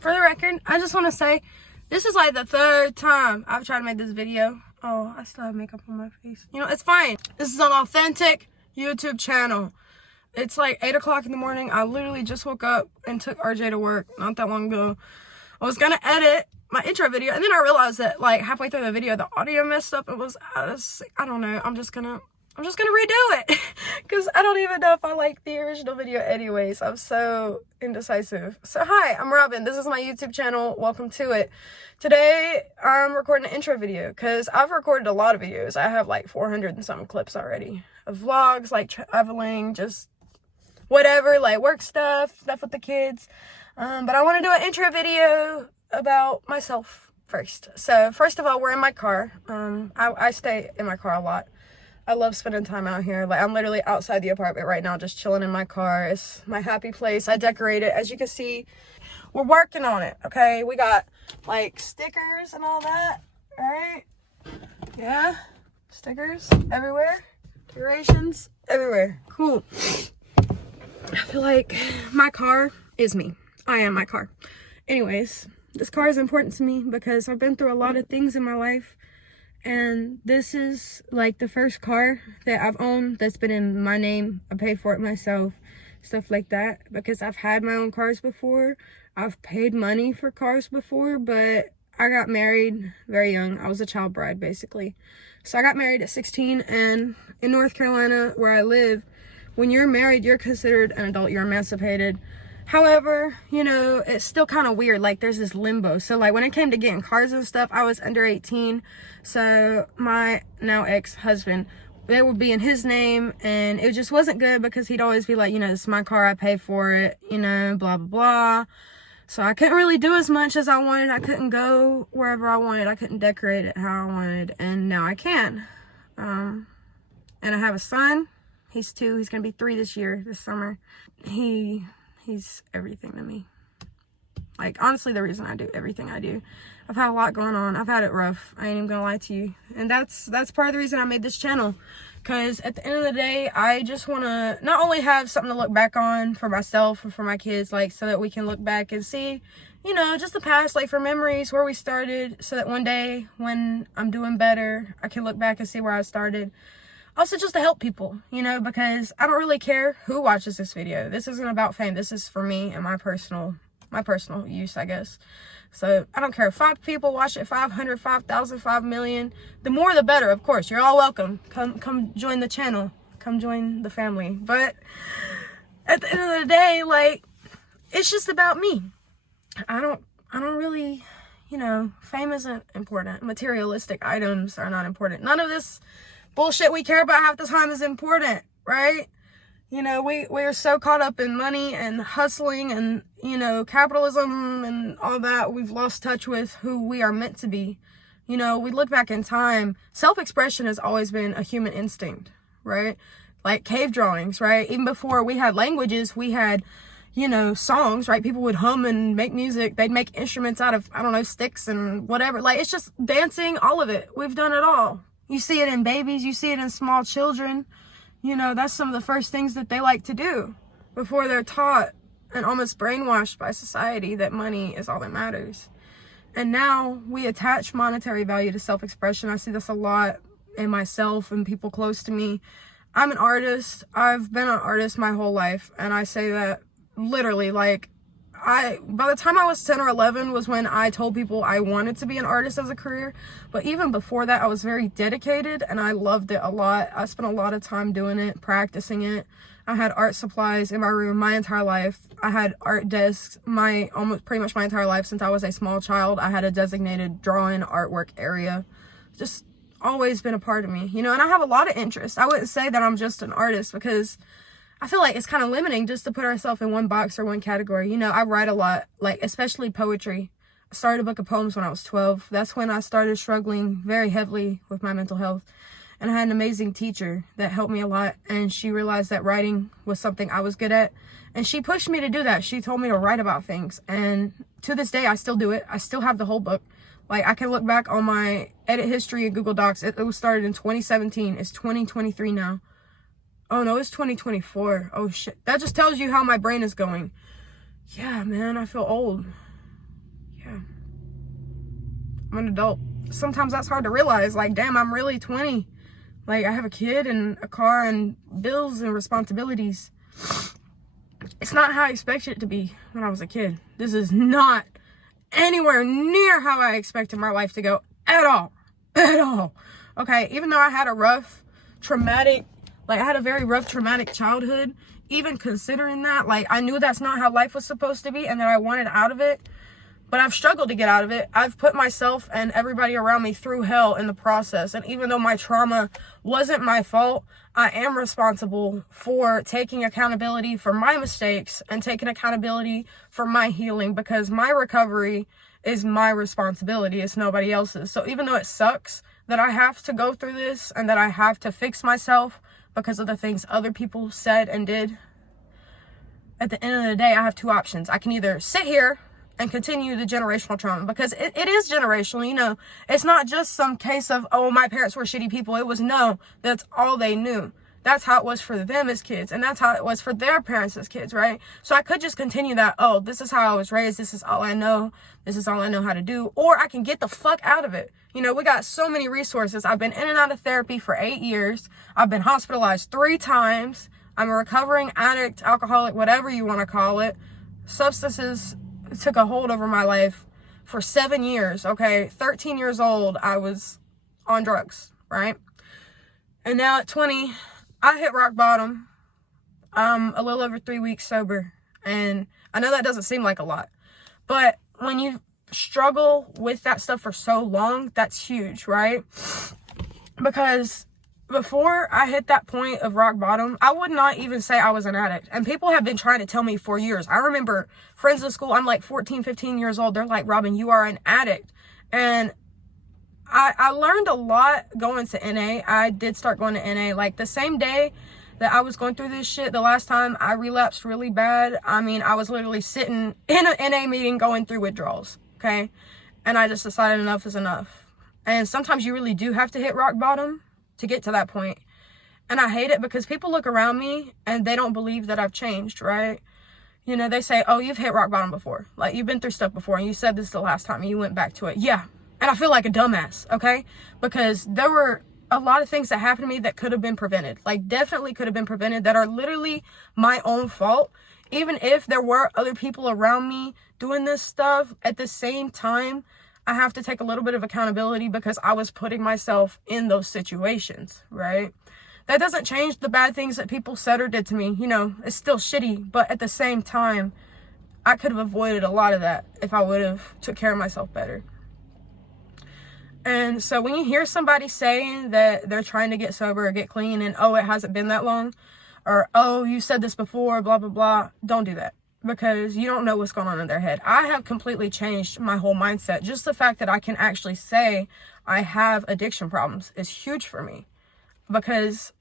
for the record, I just want to say, this is like the third time I've tried to make this video. Oh, I still have makeup on my face. You know, it's fine. This is an authentic YouTube channel. It's like 8 o'clock in the morning. I literally just woke up and took RJ to work not that long ago. I was gonna edit my intro video, and then I realized that like halfway through the video, the audio messed up. It was out of sync. I don't know. I'm just gonna redo it because I don't even know if I like the original video anyways. I'm so indecisive. So hi, I'm Robin. This is my YouTube channel. Welcome to it. Today I'm recording an intro video because I've recorded a lot of videos. I have like 400 and some clips already of vlogs, like traveling, just whatever, like work stuff with the kids. But I want to do an intro video about myself first. So first of all, we're in my car. I stay in my car a lot. I love spending time out here. Like, I'm literally outside the apartment right now, just chilling in my car. It's my happy place. I decorate it. As you can see, we're working on it, okay? We got, like, stickers and all that, right? Yeah, stickers everywhere. Decorations everywhere. Cool. I feel like my car is me. I am my car. Anyways, this car is important to me because I've been through a lot of things in my life. And this is like the first car that I've owned that's been in my name. I paid for it myself, stuff like that, because I've had my own cars before. I've paid money for cars before, but I got married very young. I was a child bride, basically. So I got married at 16, and in North Carolina, where I live, when you're married, you're considered an adult. You're emancipated. However, you know, it's still kind of weird. Like, there's this limbo. So, like, when it came to getting cars and stuff, I was under 18. So, my now ex-husband, they would be in his name. And it just wasn't good because he'd always be like, you know, this is my car. I pay for it, you know, blah, blah, blah. So, I couldn't really do as much as I wanted. I couldn't go wherever I wanted. I couldn't decorate it how I wanted. And now I can. And I have a son. He's 2. He's going to be 3 this summer. He's everything to me. Like, honestly, the reason I do everything I do. I've had a lot going on. I've had it rough. I ain't even gonna lie to you. And that's part of the reason I made this channel. Because at the end of the day, I just want to not only have something to look back on for myself and for my kids, like, so that we can look back and see, you know, just the past, like, for memories, where we started, so that one day when I'm doing better, I can look back and see where I started. Also, just to help people, you know, because I don't really care who watches this video. This isn't about fame. This is for me and my personal use, I guess. So I don't care if 5 people watch it, 500, 5,000, 5 million. The more, the better, of course. You're all welcome. Come join the channel. Come join the family. But at the end of the day, like, it's just about me. I don't really, you know, fame isn't important. Materialistic items are not important. None of this bullshit we care about half the time is important, right? You know, we are so caught up in money and hustling and, you know, capitalism and all that. We've lost touch with who we are meant to be. You know, we look back in time. Self-expression has always been a human instinct, right? Like cave drawings, right? Even before we had languages, we had, you know, songs, right? People would hum and make music. They'd make instruments out of, I don't know, sticks and whatever. Like, it's just dancing, all of it. We've done it all. You see it in babies, you see it in small children. You know, that's some of the first things that they like to do before they're taught and almost brainwashed by society that money is all that matters. And now we attach monetary value to self-expression. I see this a lot in myself and people close to me. I'm an artist. I've been an artist my whole life. And I say that literally, like, by the time I was 10 or 11 was when I told people I wanted to be an artist as a career. But even before that, I was very dedicated and I loved it a lot. I spent a lot of time doing it, practicing it. I had art supplies in my room my entire life. I had art desks pretty much my entire life since I was a small child. I had a designated drawing artwork area. Just always been a part of me, you know, and I have a lot of interests. I wouldn't say that I'm just an artist because I feel like it's kind of limiting just to put ourselves in one box or one category. You know, I write a lot, like, especially poetry. I started a book of poems when I was 12. That's when I started struggling very heavily with my mental health. And I had an amazing teacher that helped me a lot. And she realized that writing was something I was good at. And she pushed me to do that. She told me to write about things. And to this day, I still do it. I still have the whole book. Like, I can look back on my edit history in Google Docs. It was started in 2017. It's 2023 now. Oh no, it's 2024. Oh shit. That just tells you how my brain is going. Yeah, man, I feel old. I'm an adult. Sometimes that's hard to realize. Like, damn, I'm really 20. Like, I have a kid and a car and bills and responsibilities. It's not how I expected it to be when I was a kid. This is not anywhere near how I expected my life to go at all. At all. Okay, even though I had a rough, traumatic, like I had a very rough, traumatic childhood, even considering that, like I knew that's not how life was supposed to be and that I wanted out of it, but I've struggled to get out of it. I've put myself and everybody around me through hell in the process. And even though my trauma wasn't my fault, I am responsible for taking accountability for my mistakes and taking accountability for my healing, because my recovery is my responsibility. It's nobody else's. So even though it sucks that I have to go through this and that I have to fix myself because of the things other people said and did, at the end of the day, I have two options. I can either sit here and continue the generational trauma, because it is generational, you know. It's not just some case of, oh, my parents were shitty people. It was, no, that's all they knew. That's how it was for them as kids, and that's how it was for their parents as kids, right? So I could just continue that, oh, this is how I was raised, this is all I know, this is all I know how to do, or I can get the fuck out of it. You know, we got so many resources. I've been in and out of therapy for 8 years. I've been hospitalized 3 times. I'm a recovering addict, alcoholic, whatever you want to call it. Substances took a hold over my life for 7 years, okay? 13 years old, I was on drugs, right? And now at 20, I hit rock bottom. I'm a little over 3 weeks sober. And I know that doesn't seem like a lot, but when you struggle with that stuff for so long, that's huge, right? Because before I hit that point of rock bottom, I would not even say I was an addict. And people have been trying to tell me for years. I remember friends in school, I'm like 14, 15 years old. They're like, Robin, you are an addict. And I learned a lot going to NA. I did start going to NA. Like the same day that I was going through this shit, the last time I relapsed really bad, I mean, I was literally sitting in an NA meeting going through withdrawals, okay? And I just decided enough is enough. And sometimes you really do have to hit rock bottom to get to that point. And I hate it because people look around me and they don't believe that I've changed, right? You know, they say, oh, you've hit rock bottom before. Like, you've been through stuff before and you said this the last time and you went back to it. Yeah. And I feel like a dumbass, okay? Because there were a lot of things that happened to me that could have been prevented. Like, definitely could have been prevented, that are literally my own fault. Even if there were other people around me doing this stuff at the same time, I have to take a little bit of accountability because I was putting myself in those situations, right? That doesn't change the bad things that people said or did to me. You know, it's still shitty, but at the same time, I could have avoided a lot of that if I would have took care of myself better. And so when you hear somebody saying that they're trying to get sober or get clean and, oh, it hasn't been that long, or, oh, you said this before, blah, blah, blah, don't do that, because you don't know what's going on in their head. I have completely changed my whole mindset. Just the fact that I can actually say I have addiction problems is huge for me, because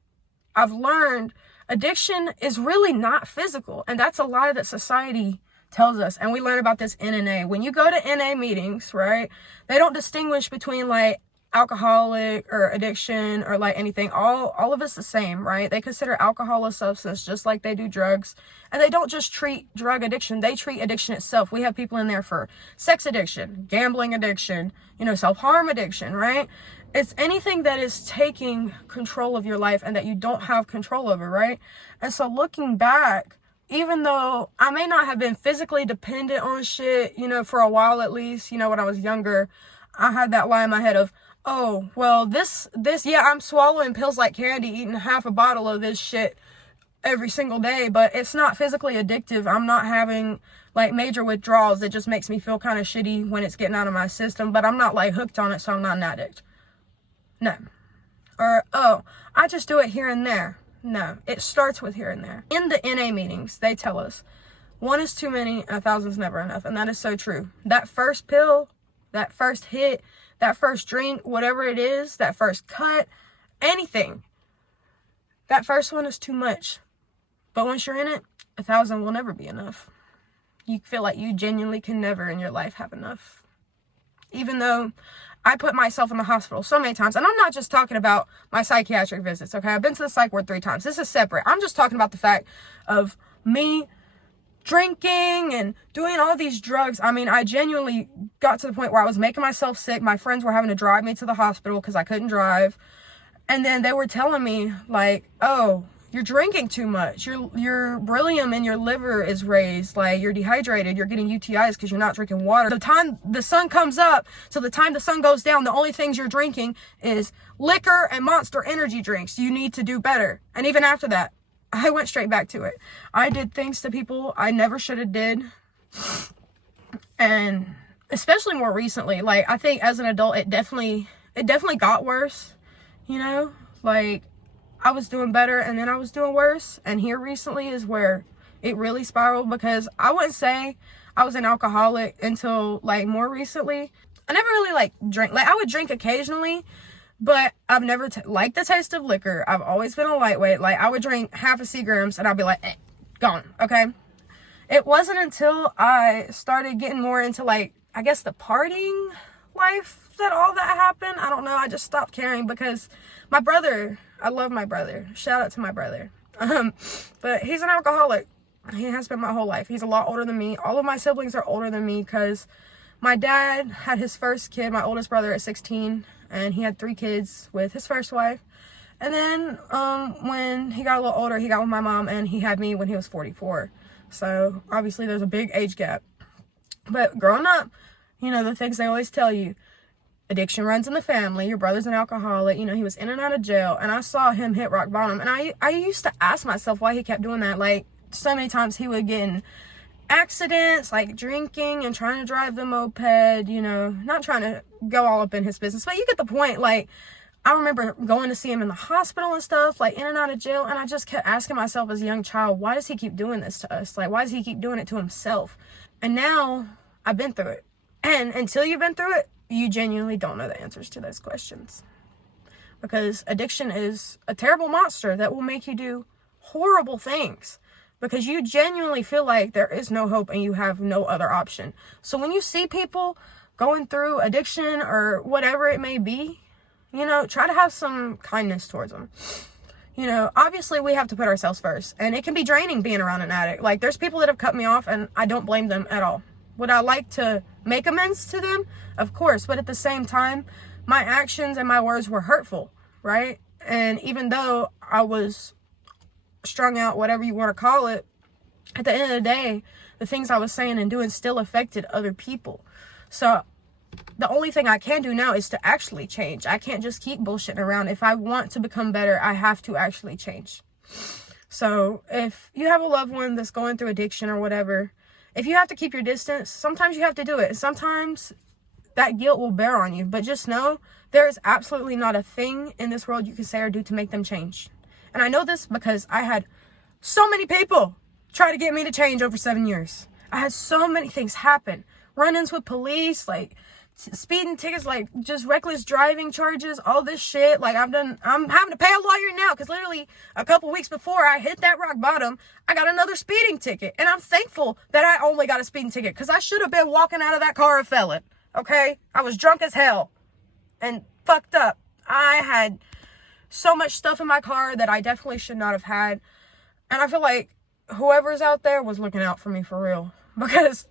I've learned addiction is really not physical. And that's a lie that society tells us. And we learn about this in NA. When you go to NA meetings, right, they don't distinguish between like alcoholic or addiction or like anything. All of it's the same, right? They consider alcohol a substance just like they do drugs. And they don't just treat drug addiction, they treat addiction itself. We have people in there for sex addiction, gambling addiction, you know, self-harm addiction, right? It's anything that is taking control of your life and that you don't have control over, right? And so looking back, even though I may not have been physically dependent on shit, you know, for a while at least, you know, when I was younger, I had that lie in my head of, oh, well, this, yeah, I'm swallowing pills like candy, eating half a bottle of this shit every single day, but it's not physically addictive. I'm not having like major withdrawals. It just makes me feel kind of shitty when it's getting out of my system, but I'm not like hooked on it, so I'm not an addict. No. Or, oh, I just do it here and there. No, it starts with here and there. In the NA meetings, they tell us 1 is too many and 1,000 is never enough. And that is so true. That first pill, that first hit, that first drink, whatever it is, that first cut, anything, that first one is too much. But once you're in it, 1,000 will never be enough. You feel like you genuinely can never in your life have enough. Even though I put myself in the hospital so many times, and I'm not just talking about my psychiatric visits, okay? I've been to the psych ward 3 times. This is separate. I'm just talking about the fact of me drinking and doing all these drugs. I mean, I genuinely got to the point where I was making myself sick. My friends were having to drive me to the hospital because I couldn't drive. And then they were telling me, like, oh, you're drinking too much. Your beryllium in your liver is raised. Like, you're dehydrated. You're getting UTIs because you're not drinking water. The time the sun comes up, so the time the sun goes down, the only things you're drinking is liquor and Monster energy drinks. You need to do better. And even after that, I went straight back to it. I did things to people I never should have did. And especially more recently, like, I think as an adult, it definitely got worse, you know? Like, I was doing better and then I was doing worse. And here recently is where it really spiraled, because I wouldn't say I was an alcoholic until, like, more recently. I never really, like, drank. Like, I would drink occasionally, but I've never liked the taste of liquor. I've always been a lightweight. Like, I would drink half a Seagrams and I'd be like, gone, okay? It wasn't until I started getting more into, like, I guess the partying life that all that happened. I don't know. I just stopped caring because my brother, I love my brother. Shout out to my brother. But he's an alcoholic. He has been my whole life. He's a lot older than me. All of my siblings are older than me because my dad had his first kid, my oldest brother, at 16. And he had 3 kids with his first wife. And then when he got a little older, he got with my mom, and he had me when he was 44. So obviously there's a big age gap. But growing up, you know, the things they always tell you, addiction runs in the family, your brother's an alcoholic, you know, he was in and out of jail. And I saw him hit rock bottom. And I used to ask myself why he kept doing that. Like, so many times he would get in accidents, like drinking and trying to drive the moped, you know, not trying to go all up in his business, but you get the point. Like, I remember going to see him in the hospital and stuff, like in and out of jail, and I just kept asking myself as a young child, why does he keep doing this to us? Like, why does he keep doing it to himself? And now I've been through it. And until you've been through it, you genuinely don't know the answers to those questions, because addiction is a terrible monster that will make you do horrible things, because you genuinely feel like there is no hope and you have no other option. So when you see people going through addiction or whatever it may be, you know, try to have some kindness towards them. You know, obviously we have to put ourselves first, and it can be draining being around an addict. Like, there's people that have cut me off and I don't blame them at all. Would I like to make amends to them? Of course, but at the same time, my actions and my words were hurtful, right? And even though I was strung out, whatever you want to call it, at the end of the day, the things I was saying and doing still affected other people. So the only thing I can do now is to actually change. I can't just keep bullshitting around. If I want to become better, I have to actually change. So if you have a loved one that's going through addiction or whatever, if you have to keep your distance, sometimes you have to do it. Sometimes that guilt will bear on you, but just know there is absolutely not a thing in this world you can say or do to make them change. And I know this because I had so many people try to get me to change over 7 years. I had so many things happen. Run-ins with police, like speeding tickets, like just reckless driving charges, all this shit. Like, I'm having to pay a lawyer now because literally a couple weeks before I hit that rock bottom, I got another speeding ticket. And I'm thankful that I only got a speeding ticket, because I should have been walking out of that car a felon. Okay? I was drunk as hell and fucked up. I had so much stuff in my car that I definitely should not have had. And I feel like whoever's out there was looking out for me for real. Because,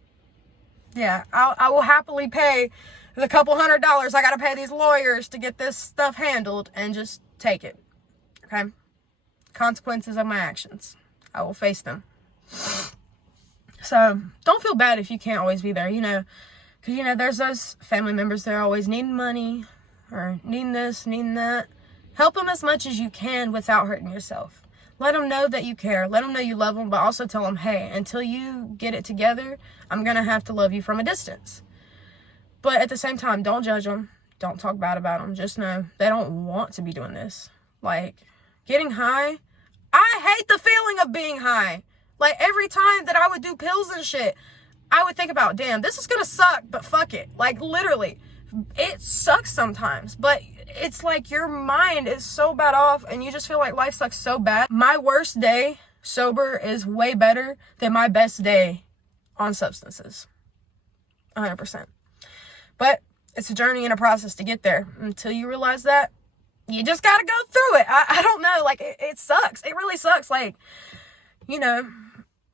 yeah, I will happily pay the couple $100 I gotta pay these lawyers to get this stuff handled, and just take it. Okay? Consequences of my actions. I will face them. So, don't feel bad if you can't always be there, you know. Because, you know, there's those family members that are always needing money, or needing this, needing that. Help them as much as you can without hurting yourself. Let them know that you care. Let them know you love them, but also tell them, hey, until you get it together, I'm going to have to love you from a distance. But at the same time, don't judge them. Don't talk bad about them. Just know they don't want to be doing this. Like, getting high, I hate the feeling of being high. Like, every time that I would do pills and shit, I would think about, damn, this is going to suck, but fuck it. Like, literally, it sucks sometimes, but it's like your mind is so bad off and you just feel like life sucks so bad. My worst day sober is way better than my best day on substances. 100%. But it's a journey and a process to get there. Until you realize that, you just gotta go through it. I don't know, like, it sucks. It really sucks. Like, you know,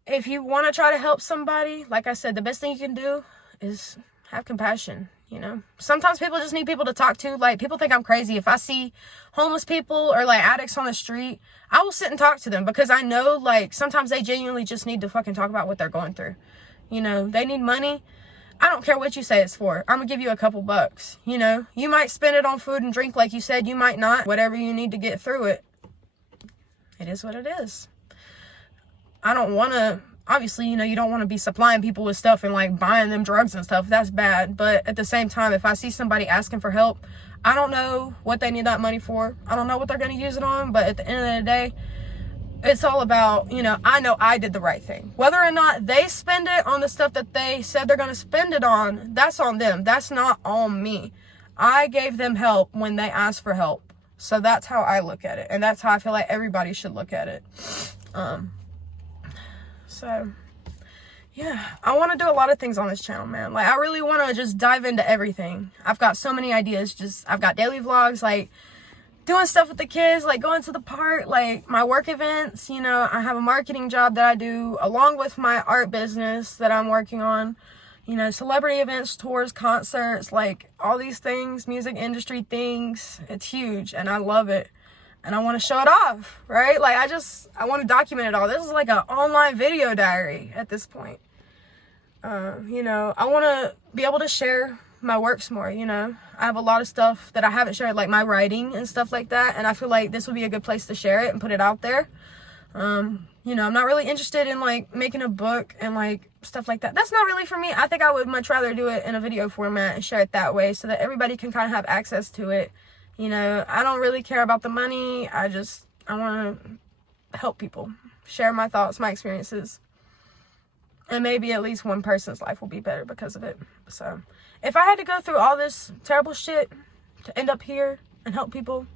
if you want to try to help somebody, like I said, the best thing you can do is have compassion. You know, sometimes people just need people to talk to. Like, people think I'm crazy. If I see homeless people or like addicts on the street, I will sit and talk to them, because I know, like, sometimes they genuinely just need to fucking talk about what they're going through. You know, they need money. I don't care what you say it's for. I'm gonna give you a couple bucks. You know, you might spend it on food and drink, like you said. You might not. Whatever you need to get through it. It is what it is. I don't want to, obviously, you know, you don't want to be supplying people with stuff and like buying them drugs and stuff. That's bad. But at the same time, if I see somebody asking for help, I don't know what they need that money for. I don't know what they're going to use it on. But at the end of the day, it's all about, you know I did the right thing. Whether or not they spend it on the stuff that they said they're going to spend it on, that's on them. That's not on me. I gave them help when they asked for help. So that's how I look at it. And that's how I feel like everybody should look at it. So, yeah, I want to do a lot of things on this channel, man. Like, I really want to just dive into everything. I've got so many ideas. I've got daily vlogs, like, doing stuff with the kids, like, going to the park, like, my work events. You know, I have a marketing job that I do, along with my art business that I'm working on. You know, celebrity events, tours, concerts, like, all these things, music industry things. It's huge, and I love it. And I want to show it off, right? Like, I want to document it all. This is like an online video diary at this point. You know, I want to be able to share my works more, you know. I have a lot of stuff that I haven't shared, like my writing and stuff like that. And I feel like this would be a good place to share it and put it out there. You know, I'm not really interested in like making a book and like stuff like that. That's not really for me. I think I would much rather do it in a video format and share it that way, so that everybody can kind of have access to it. You know, I don't really care about the money. I want to help people, share my thoughts, my experiences. And maybe at least one person's life will be better because of it. So, if I had to go through all this terrible shit to end up here and help people,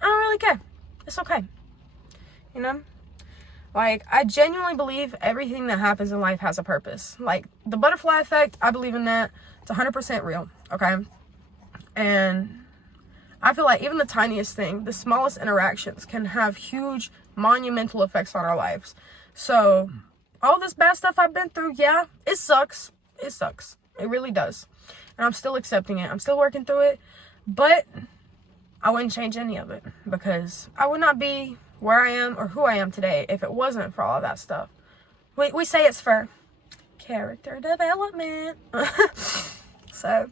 I don't really care. It's okay. You know? Like, I genuinely believe everything that happens in life has a purpose. Like, the butterfly effect, I believe in that. It's 100% real, okay? And I feel like even the tiniest thing, the smallest interactions, can have huge, monumental effects on our lives. So, all this bad stuff I've been through, yeah, it sucks. It sucks. It really does. And I'm still accepting it. I'm still working through it. But I wouldn't change any of it, because I would not be where I am or who I am today if it wasn't for all of that stuff. We say it's for character development. So,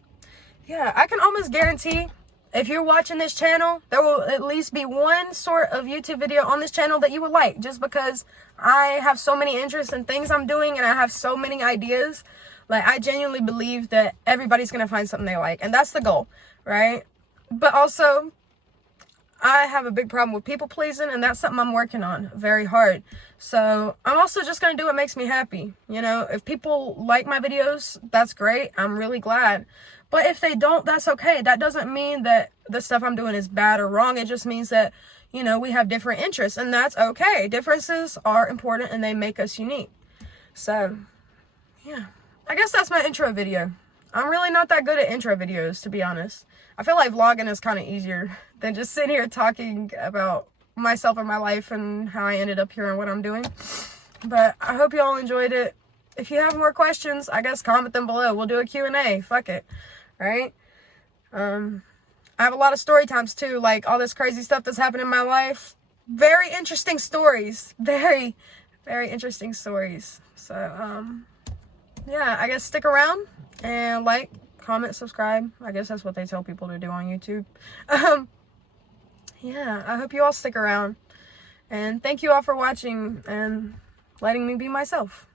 yeah, I can almost guarantee, if you're watching this channel, there will at least be one sort of YouTube video on this channel that you would like, just because I have so many interests and things I'm doing, and I have so many ideas. Like, I genuinely believe that everybody's going to find something they like, and that's the goal, right? But also, I have a big problem with people pleasing, and that's something I'm working on very hard. So I'm also just going to do what makes me happy. You know, if people like my videos, that's great. I'm really glad. But if they don't, that's okay. That doesn't mean that the stuff I'm doing is bad or wrong. It just means that, you know, we have different interests, and that's okay. Differences are important, and they make us unique. So, yeah. I guess that's my intro video. I'm really not that good at intro videos, to be honest. I feel like vlogging is kind of easier than just sitting here talking about myself and my life and how I ended up here and what I'm doing. But I hope you all enjoyed it. If you have more questions, I guess comment them below. We'll do a Q&A. Fuck it. Right? I have a lot of story times too, like all this crazy stuff that's happened in my life. Very interesting stories. Very, very interesting stories. So, yeah, I guess stick around and like, comment, subscribe. I guess that's what they tell people to do on YouTube. Yeah, I hope you all stick around. And thank you all for watching and letting me be myself.